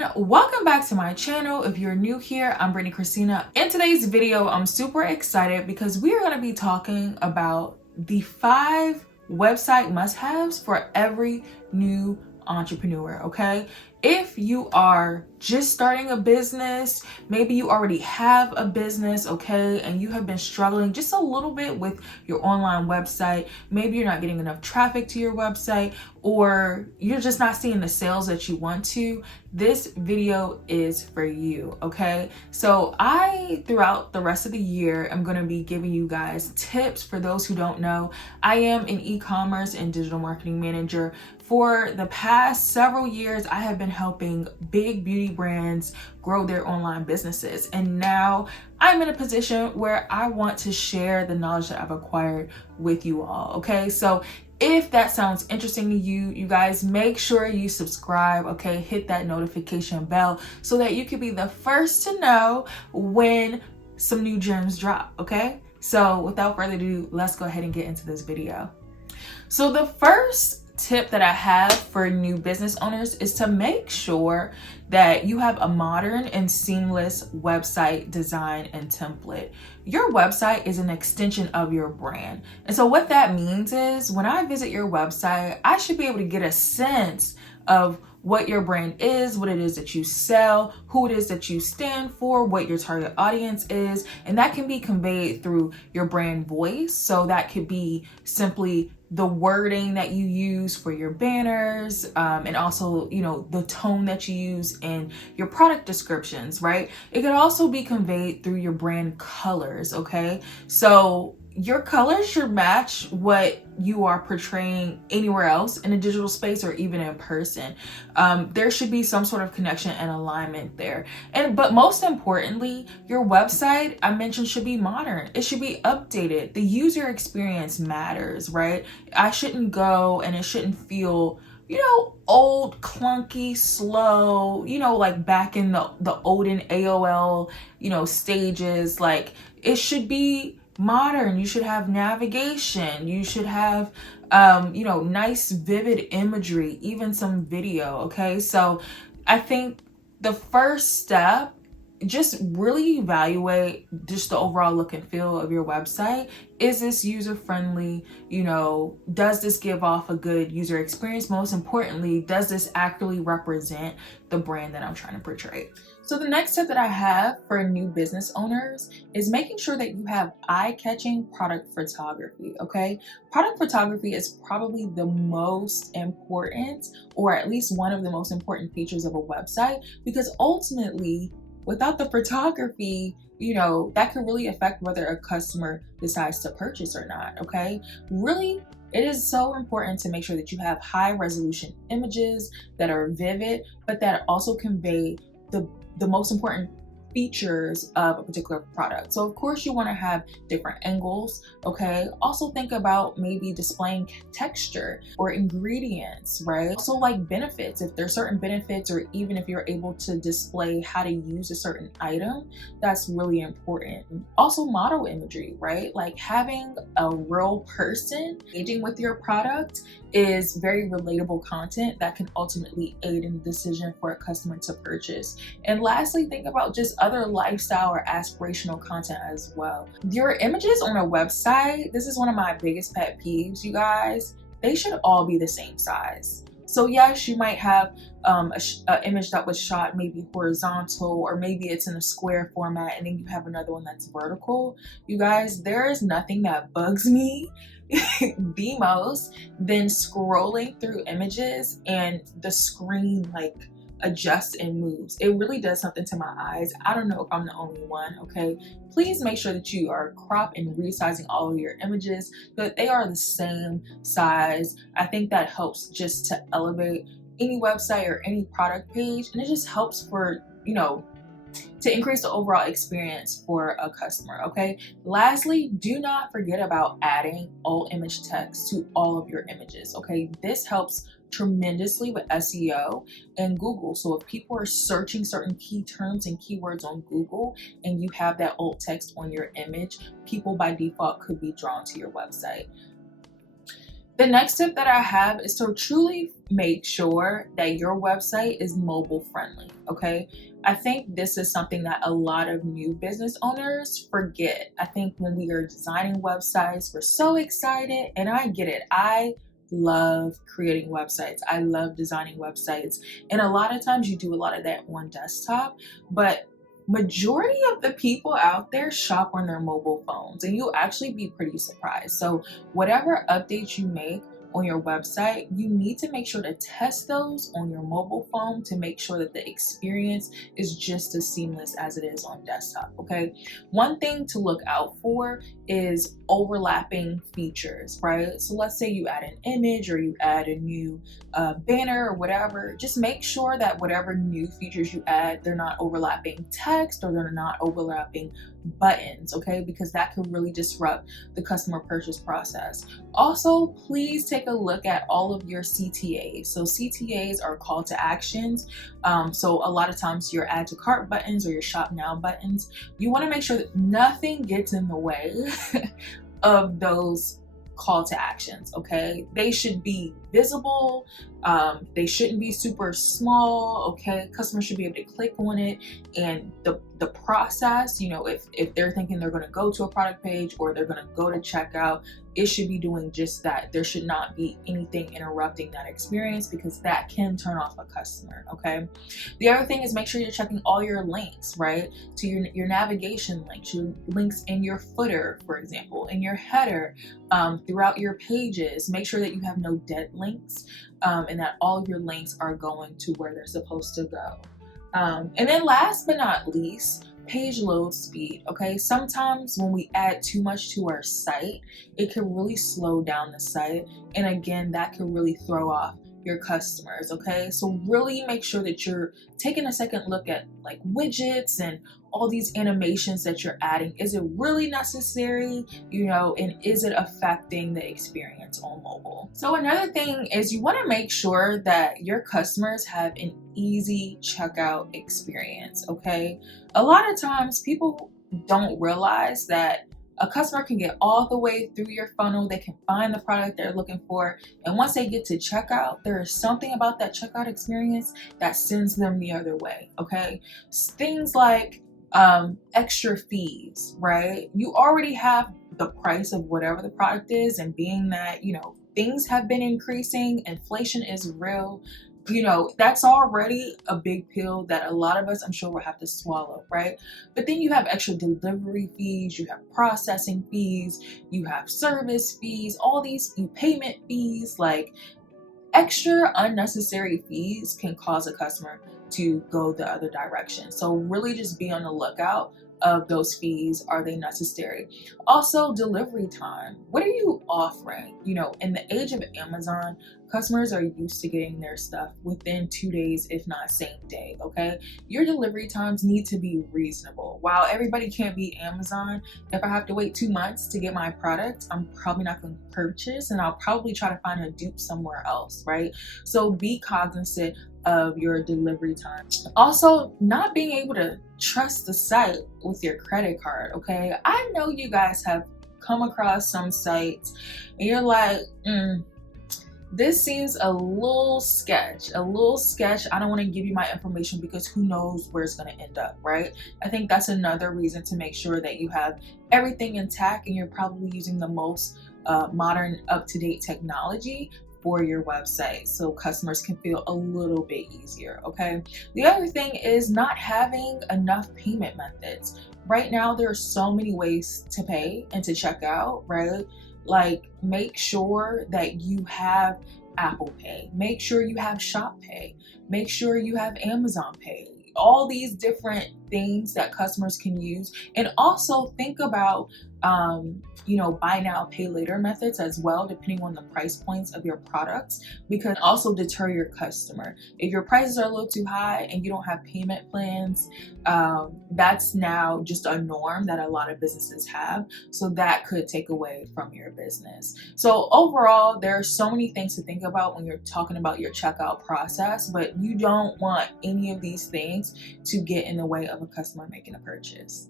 everyone, welcome back to my channel. If you're new here, I'm Brittany Christina. In today's video, I'm super excited because we are going to be talking about the 5 website must-haves for every new entrepreneur, okay? If you are just starting a business, maybe you already have a business, okay, and you have been struggling just a little bit with your online website, maybe you're not getting enough traffic to your website, or you're just not seeing the sales that you want to, this video is for you, okay? So throughout the rest of the year, I'm gonna be giving you guys tips. For those who don't know, I am an e-commerce and digital marketing manager. For the past several years, I have been helping big beauty brands grow their online businesses. And now I'm in a position where I want to share the knowledge that I've acquired with you all, okay? So if that sounds interesting to you, you guys make sure you subscribe, okay? Hit that notification bell so that you can be the first to know when some new gems drop, okay? So without further ado, let's go ahead and get into this video. So the first tip that I have for new business owners is to make sure that you have a modern and seamless website design and template. Your website is an extension of your brand. And so what that means is when I visit your website, I should be able to get a sense of what your brand is, what it is that you sell, who it is that you stand for, what your target audience is, and that can be conveyed through your brand voice. So that could be simply the wording that you use for your banners, and also, you know, the tone that you use in your product descriptions, right? It could also be conveyed through your brand colors, okay? So your colors should match what you are portraying anywhere else in a digital space or even in person. There should be some sort of connection and alignment there. But most importantly, your website, I mentioned, should be modern. It should be updated. The user experience matters, right? I shouldn't go and it shouldn't feel, you know, old, clunky, slow, you know, like back in the olden AOL, you know, stages. Like, it should be modern. You should have navigation. You should have, you know, nice, vivid imagery, even some video. Okay. So I think the first step, just really evaluate just the overall look and feel of your website. Is this user friendly? You know, does this give off a good user experience? Most importantly, does this actually represent the brand that I'm trying to portray? So the next tip that I have for new business owners is making sure that you have eye-catching product photography, okay? Product photography is probably the most important, or at least one of the most important features of a website, because ultimately, without the photography, you know, that could really affect whether a customer decides to purchase or not, okay? Really, it is so important to make sure that you have high resolution images that are vivid, but that also convey the most important features of a particular product. So of course you want to have different angles, okay? Also think about maybe displaying texture or ingredients, right? Also like benefits, if there's certain benefits, or even if you're able to display how to use a certain item, that's really important. Also model imagery, right? Like having a real person engaging with your product is very relatable content that can ultimately aid in the decision for a customer to purchase. And lastly, think about just other lifestyle or aspirational content as well. Your images on a website, this is one of my biggest pet peeves, you guys. They should all be the same size. So yes, you might have an image that was shot maybe horizontal, or maybe it's in a square format, and then you have another one that's vertical. You guys, there is nothing that bugs me the most than scrolling through images and the screen like adjusts and moves. It really does something to my eyes. I don't know if I'm the only one, okay? Please make sure that you are crop and resizing all of your images so that they are the same size. I think that helps just to elevate any website or any product page, and it just helps for, you know, to increase the overall experience for a customer, okay? Lastly, do not forget about adding all image text to all of your images, okay? This helps tremendously with SEO and Google. So if people are searching certain key terms and keywords on Google and you have that alt text on your image, people by default could be drawn to your website. The next tip that I have is to truly make sure that your website is mobile friendly, okay? I think this is something that a lot of new business owners forget. I think when we are designing websites, we're so excited, and I get it. I love creating websites. I love designing websites. And a lot of times you do a lot of that on desktop, but majority of the people out there shop on their mobile phones, and you'll actually be pretty surprised. So whatever updates you make on your website, you need to make sure to test those on your mobile phone to make sure that the experience is just as seamless as it is on desktop, okay? One thing to look out for is overlapping features, right? So let's say you add an image or you add a new banner or whatever. Just make sure that whatever new features you add, they're not overlapping text or they're not overlapping buttons, okay? Because that could really disrupt the customer purchase process. Also, please take a look at all of your CTAs. So CTAs are call to actions. So a lot of times your add to cart buttons or your shop now buttons, you want to make sure that nothing gets in the way of those call to actions, okay? They should be visible. They shouldn't be super small, okay? Customers should be able to click on it, and the process, you know, if they're thinking they're going to go to a product page or they're going to go to checkout, it should be doing just that. There should not be anything interrupting that experience, because that can turn off a customer, okay? The other thing is make sure you're checking all your links, right? To your navigation links, your links in your footer, for example, in your header, throughout your pages. Make sure that you have no dead links, and that all of your links are going to where they're supposed to go. And then last but not least, page load speed, okay? Sometimes when we add too much to our site, it can really slow down the site. And again, that can really throw off your customers, okay? So really make sure that you're taking a second look at like widgets and all these animations that you're adding. Is it really necessary, you know, and is it affecting the experience on mobile? So another thing is you want to make sure that your customers have an easy checkout experience, okay? A lot of times people don't realize that a customer can get all the way through your funnel. They can find the product they're looking for. And once they get to checkout, there is something about that checkout experience that sends them the other way, okay? Things like extra fees, right? You already have the price of whatever the product is, and being that, you know, things have been increasing, inflation is real, you know, that's already a big pill that a lot of us, I'm sure, will have to swallow, right? But then you have extra delivery fees, you have processing fees, you have service fees, all these payment fees. Like, extra unnecessary fees can cause a customer to go the other direction. So really just be on the lookout of those fees. Are they necessary? Also, delivery time. What are you offering? You know, in the age of Amazon, customers are used to getting their stuff within 2 days, if not same day, okay? Your delivery times need to be reasonable. While everybody can't be Amazon, if I have to wait 2 months to get my product, I'm probably not going to purchase, and I'll probably try to find a dupe somewhere else, right? So be cognizant of your delivery time. Also, not being able to trust the site with your credit card, okay? I know you guys have come across some sites and you're like, this seems a little sketch. I don't want to give you my information because who knows where it's going to end up, right? I think that's another reason to make sure that you have everything intact and you're probably using the most modern, up-to-date technology for your website, so customers can feel a little bit easier, okay? The other thing is not having enough payment methods. Right now, there are so many ways to pay and to check out, right? Like, make sure that you have Apple Pay, make sure you have Shop Pay, make sure you have Amazon Pay, all these different things that customers can use. And also think about you know, buy now, pay later methods as well, depending on the price points of your products, because also deter your customer. If your prices are a little too high and you don't have payment plans, that's now just a norm that a lot of businesses have. So that could take away from your business. So overall, there are so many things to think about when you're talking about your checkout process, but you don't want any of these things to get in the way of a customer making a purchase.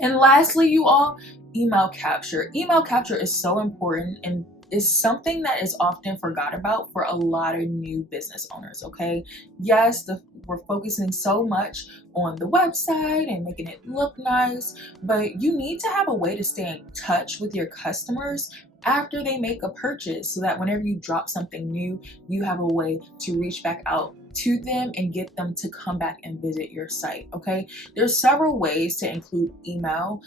And lastly, you all, email capture. Email capture is so important, and is something that is often forgot about for a lot of new business owners, okay? Yes, we're focusing so much on the website and making it look nice, but you need to have a way to stay in touch with your customers after they make a purchase, so that whenever you drop something new, you have a way to reach back out to them and get them to come back and visit your site, okay? There's several ways to include email.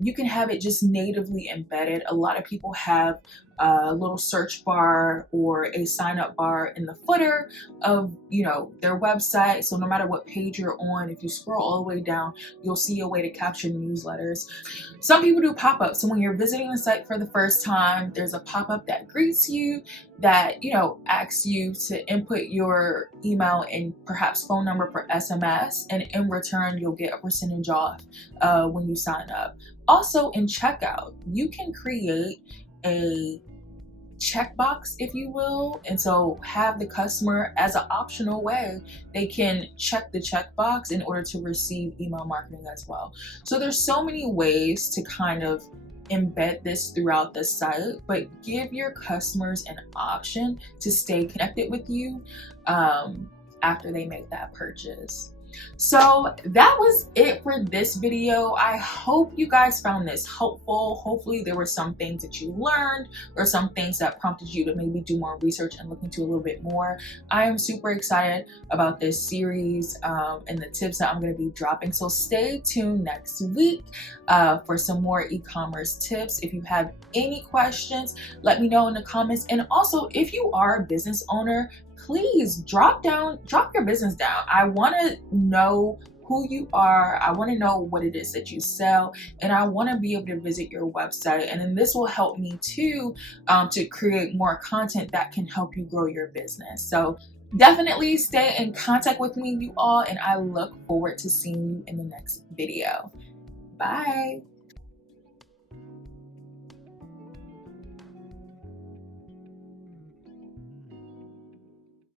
You can have it just natively embedded. A lot of people have a little search bar or a sign up bar in the footer of, you know, their website. So no matter what page you're on, if you scroll all the way down, you'll see a way to capture newsletters. Some people do pop-ups. So when you're visiting the site for the first time, there's a pop-up that greets you, that, you know, asks you to input your email and perhaps phone number for SMS, and in return you'll get a percentage off when you sign up. Also in checkout, you can create a checkbox, if you will, and so have the customer, as an optional way, they can check the checkbox in order to receive email marketing as well. So there's so many ways to kind of embed this throughout the site, but give your customers an option to stay connected with you after they make that purchase. So that was it for this video. I hope you guys found this helpful. Hopefully there were some things that you learned or some things that prompted you to maybe do more research and look into a little bit more. I am super excited about this series and the tips that I'm going to be dropping. So stay tuned next week for some more e-commerce tips. If you have any questions, let me know in the comments. And also, if you are a business owner, please drop your business down. I want to know who you are. I want to know what it is that you sell, and I want to be able to visit your website. And then this will help me too to create more content that can help you grow your business. So definitely stay in contact with me, you all, and I look forward to seeing you in the next video. Bye.